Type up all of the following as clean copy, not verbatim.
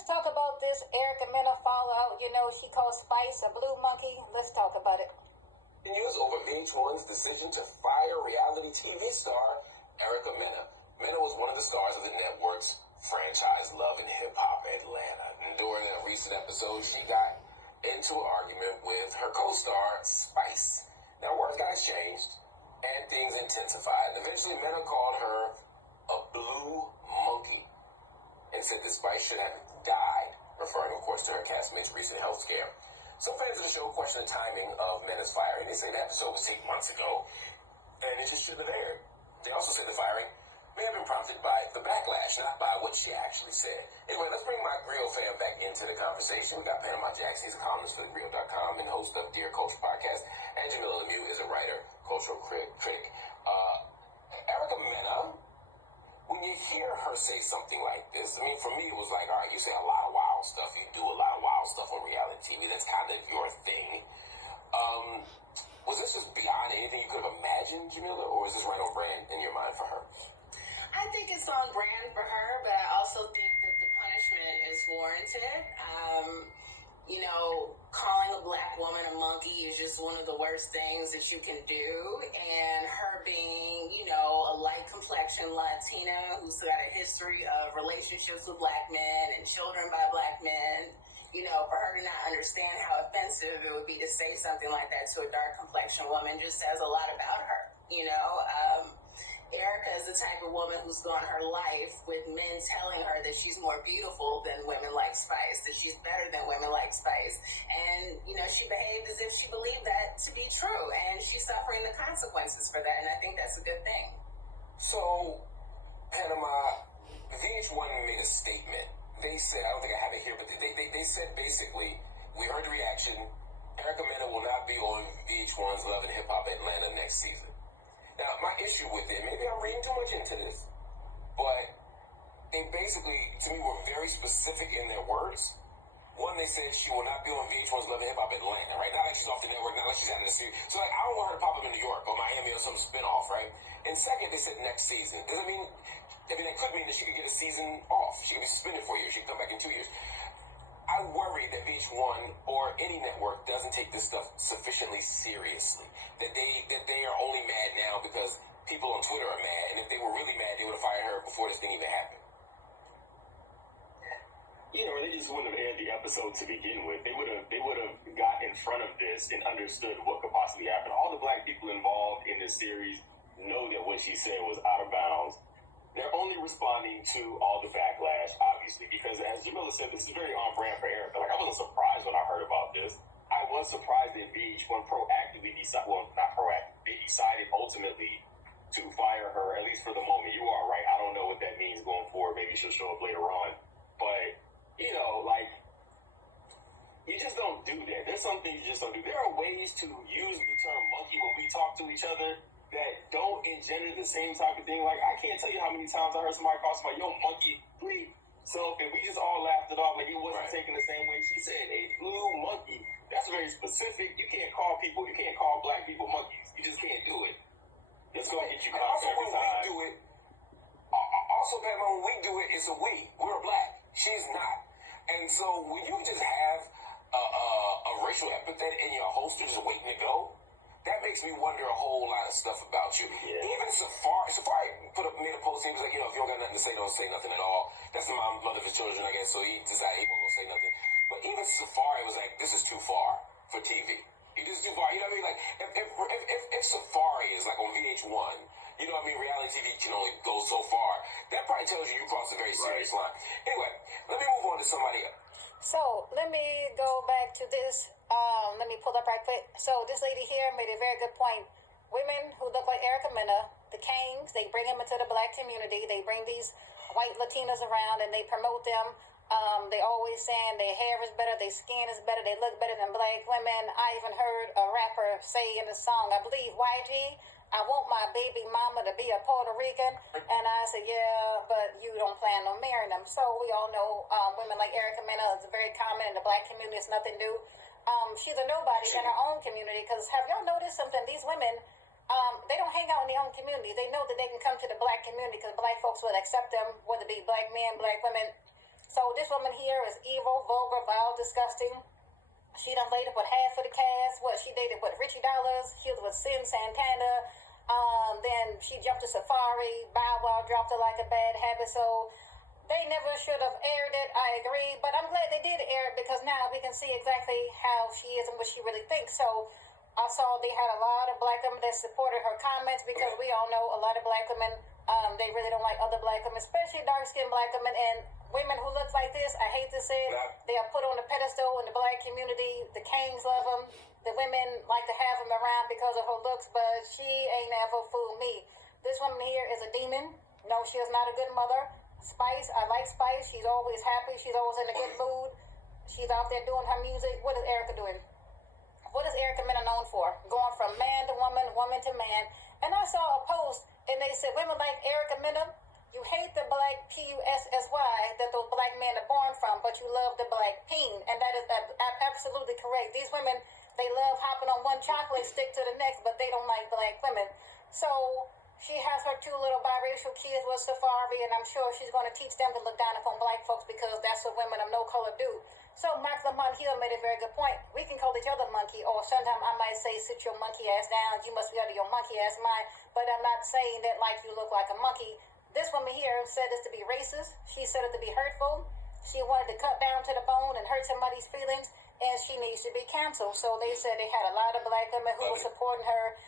let's talk about this Erica Mena fallout. You know, she called Spice a blue monkey. Let's talk about it. News over VH1's decision to fire reality TV star Erica Mena. Mena was one of the stars of the network's franchise Love and Hip Hop Atlanta. And during a recent episode, she got into an argument with her co-star Spice. Now, words got exchanged, and things intensified. Eventually, Mena called her a blue monkey and said that Spice should have died, referring, of course, to her castmate's recent health scare. Some fans of the show question the timing of Mena's firing. They say the episode was 8 months ago, and it just shouldn't have aired. They also say the firing may have been prompted by the backlash, not by what she actually said. Anyway, let's bring my Grill fam back into the conversation. We got Panama Jackson, he's a columnist for thegrill.com and host of Dear Culture Podcast, and Jamila Lemieux is a writer, cultural critic. Erica Mena, when you hear her say something like this, I mean, for me, it was like, all right, you say a lot of wild stuff. You do a lot of wild stuff on reality TV. That's kind of your thing. Was this just beyond anything you could have imagined, Jamila, or is this right on brand in your mind for her? I think it's on brand for her, but I also think that the punishment is warranted. Calling a black woman a monkey is just one of the worst things that you can do. And her being, a light complexion Latina who's got a history of relationships with black men and children by black men, for her to not understand how offensive it would be to say something like that to a dark complexion woman just says a lot about her, Erica is the type of woman who's gone her life with men telling her that she's more beautiful than women like Spice, that she's better than women like Spice. And, she behaved as if she believed that to be true. And she's suffering the consequences for that. And I think that's a good thing. So, Panama, VH1 made a statement. They said, I don't think I have it here, but they said basically, we heard the reaction, Erica Mena will not be on VH1's Love and Hip Hop Atlanta next season. Now, my issue with it, maybe I'm reading too much into this, but they basically, to me, were very specific in their words. One, they said she will not be on VH1's Love and Hip Hop Atlanta, right? Not like she's off the network, not like she's out of the series. So, I don't want her to pop up in New York or Miami or some spinoff, right? And second, they said next season. Does it mean, that could mean that she could get a season off. She could be suspended for a year. She could come back in 2 years. I worry that VH1 or any network doesn't take this stuff sufficiently seriously. That they are only mad now because people on Twitter are mad, and if they were really mad, they would have fired her before this thing even happened. Or they just wouldn't have aired the episode to begin with. They would have got in front of this and understood what could possibly happen. All the black people involved in this series know that what she said was out of bounds. They're only responding to all the backlash, obviously, because as Jamila said, this is very on brand for Erica. Like, I wasn't surprised when I heard about this. I was surprised that VH1 proactively decided, well, not proactive, they decided ultimately to fire her, at least for the moment. You are right. I don't know what that means going forward. Maybe she'll show up later on. But, you just don't do that. There's some things you just don't do. There are ways to use the term monkey when we talk to each other that don't engender the same type of thing. Like, I can't tell you how many times I heard somebody call somebody, yo, monkey, please. So, and we just all laughed it off like it wasn't taken the same way. She said a blue monkey. That's very specific. You can't call black people monkeys. You just can't do it. It's going to get you caught every time. Also, Pam, when we do it, it's a we. We're black. She's not. And so when you just have a racial epithet in your holster just waiting to go, that makes me wonder a whole lot of stuff about you. Yeah. Even Safari made a post, he was like, if you don't got nothing to say, don't say nothing at all. That's the mother of his children, I guess, so he decided he wasn't going to say nothing. But even Safari was like, this is too far for TV. It is too far. You know what I mean? Like, if Safari is like on VH1, reality TV can only go so far. That probably tells you crossed a very serious line. Anyway, let me move on to somebody else. So, let me go back to this. Let me pull up right quick. So, this lady here made a very good point. Women who look like Erica Mena, the Kings, they bring them into the black community. They bring these white Latinas around and they promote them. They always saying their hair is better, their skin is better, they look better than black women. I even heard a rapper say in the song, I believe, YG, I want my baby mama to be a Puerto Rican. And I said, yeah, but you don't plan on marrying them. So we all know women like Erica Mena is very common in the black community. It's nothing new. She's a nobody in her own community. Because have y'all noticed something? These women, they don't hang out in their own community. They know that they can come to the black community because black folks will accept them, whether it be black men, black women. So this woman here is evil, vulgar, vile, disgusting. She done laid up with half of the cast. She dated with Richie Dollars. She was with Sin Santana. Then she jumped to Safari. Bow Wow dropped her like a bad habit. So they never should have aired it. I agree. But I'm glad they did air it because now we can see exactly how she is and what she really thinks. So I saw they had a lot of black women that supported her comments because we all know a lot of black women, they really don't like other black women, especially dark-skinned black women. And women who look like this, I hate to say it, they are put on a pedestal in the black community. The kings love them. The women like to have them around because of her looks, but she ain't never fooled me. This woman here is a demon. No, she is not a good mother. Spice, I like Spice. She's always happy. She's always in a good mood. She's out there doing her music. What is Erica doing? What is Erica Mena known for? Going from man to woman, woman to man. And I saw a post, and they said, women like Erica Mena, you hate the black P-U-S-S-Y that those black men are born from, but you love the black peen. And that is absolutely correct. These women, they love hopping on one chocolate stick to the next, but they don't like black women. So she has her two little biracial kids with Safari, and I'm sure she's going to teach them to look down upon black folks because that's what women of no color do. So Mark Lamont Hill made a very good point. We can call each other monkey, or sometimes I might say, sit your monkey ass down. You must be out of your monkey ass mind. But I'm not saying that like you look like a monkey. This woman here said this to be racist. She said it to be hurtful. She wanted to cut down to the bone and hurt somebody's feelings, and she needs to be canceled. So they said they had a lot of black women who were supporting her.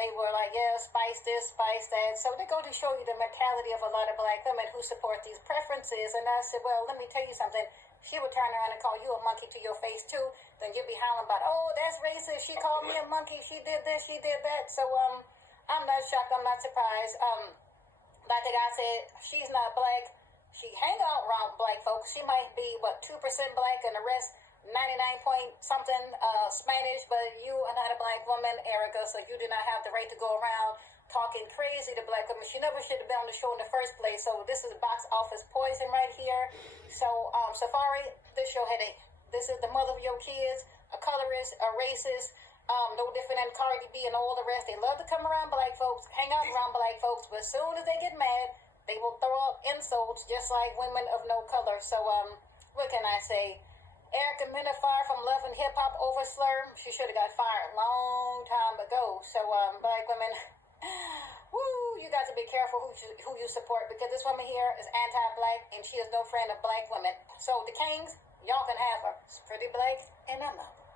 They were like, yeah, spice this, spice that. So they go to show you the mentality of a lot of black women who support these preferences. And I said, well, let me tell you something. She would turn around and call you a monkey to your face too. Then you'd be howling about, oh, that's racist. She called me a monkey. She did this. She did that. So I'm not shocked. I'm not surprised. Like the guy said, she's not black. She hang out around black folks. She might be, 2% black and the rest 99 point something Spanish, but you are not a black woman, Erica, so you do not have the right to go around talking crazy to black women. She never should have been on the show in the first place. So this is box office poison right here. So Safari, this your headache. This is the mother of your kids, a colorist, a racist, no different than Cardi B and all the rest. They love to come around black folks, hang out around black folks, but as soon as they get mad, they will throw out insults just like women of no color. So what can I say? Erica Mena, far from loving hip-hop over slur. She should have got fired a long time ago. So black women, woo, you got to be careful who you support, because this woman here is anti-black and she is no friend of black women. So the kings, y'all can have her. It's pretty black and I'm out.